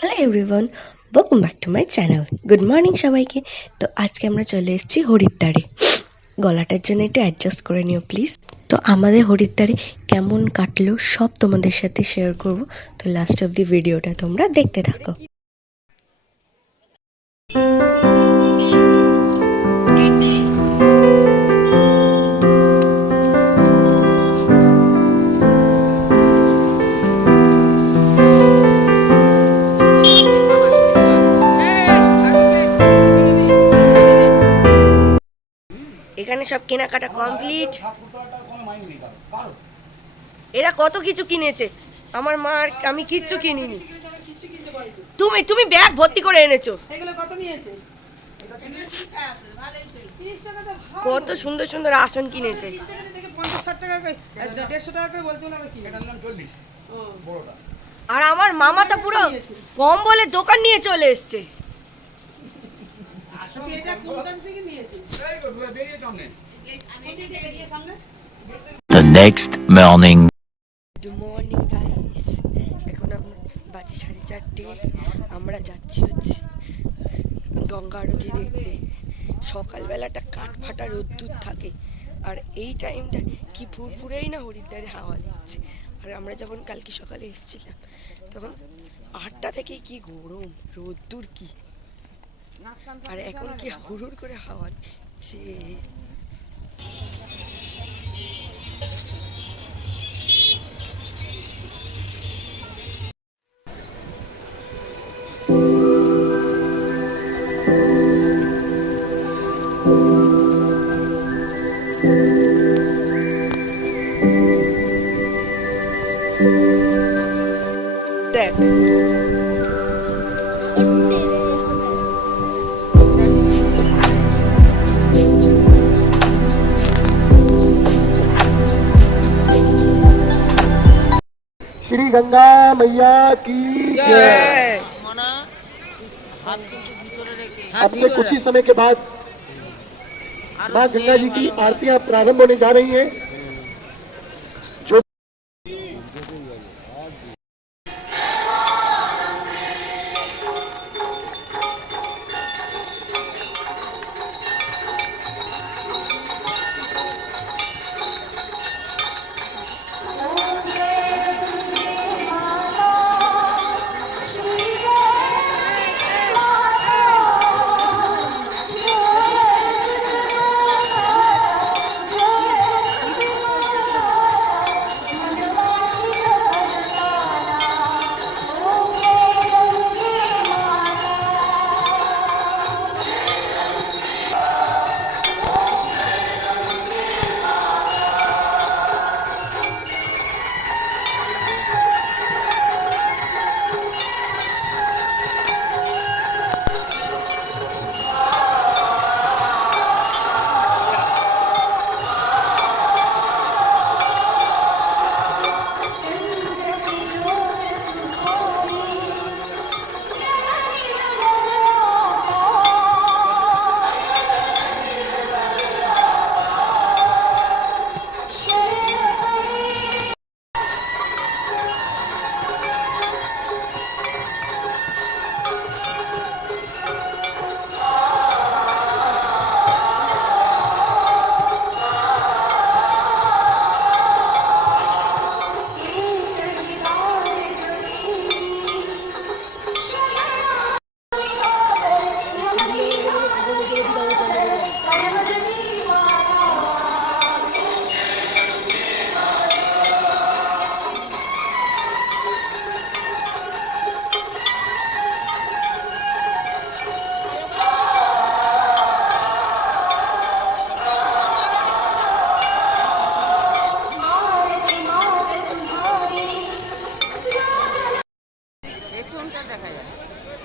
Hello everyone, welcome back to my channel. Good morning সবাইকে। তো আজকে আমরা চলে এসেছি হরিদ্বারে। গলাটার জন্য একটু অ্যাডজাস্ট করে নিও প্লিজ। তো আমাদের হরিদ্বারে কেমন কাটলো সব তোমাদের সাথে শেয়ার করব। তো লাস্ট অফ দি ভিডিওটা তোমরা দেখতে থাকো। এখানে সব কেনাকাটা কমপ্লিট। এরা কত কিছু কিনেছে, আমার মা আর আমি কিচ্ছু কিনিনি। তুমি ব্যাগ ভর্তি করে এনেছো। কত সুন্দর সুন্দর আসন কিনেছে। আর আমার মামাটা পুরো কম্বলের দোকান নিয়ে চলে এসছে। The next morning. Good morning guys, এখন আমরা বাজে 4:30। আমরা যাচ্ছি হচ্ছে গঙ্গা আরতি দেখতে। সকালবেলাটা কাঠ ফাটা রোদ্দুর থাকে, আর এই টাইমটা কি ফুরফুরেই না হরিদ্বারে হাওয়া দিচ্ছে। আর আমরা যখন কালকে সকালে এসেছিলাম তখন 8টা থেকে কি গরম, রোদ্দুর কি, আর এখন কি হুড়ুর করে হাওয়া দিচ্ছে। দেখ श्री गंगा मैया की जय। अपने कुछ ही समय के बाद मां गंगा जी की आरतियां प्रारंभ होने जा रही हैं। जो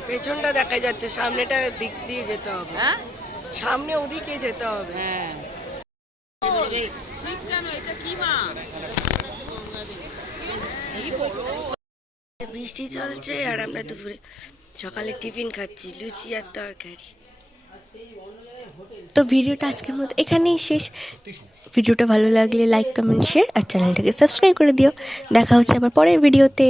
পেছনটা দেখা যাচ্ছে, সামনেটা দিক দিয়ে যেতে হবে। হ্যাঁ, সামনে ওদিকে যেতে হবে। হ্যাঁ, বৃষ্টি চলছে আর আমরা দুপুরে সকালে টিফিন খাচ্ছি, লুচি আর তরকারি। তো ভিডিওটা আজকের মতো এখানেই শেষ। ভিডিওটা ভালো লাগলে লাইক, কমেন্ট, শেয়ার আর চ্যানেলটাকে সাবস্ক্রাইব করে দিও। দেখা হচ্ছে আবার পরের ভিডিওতে।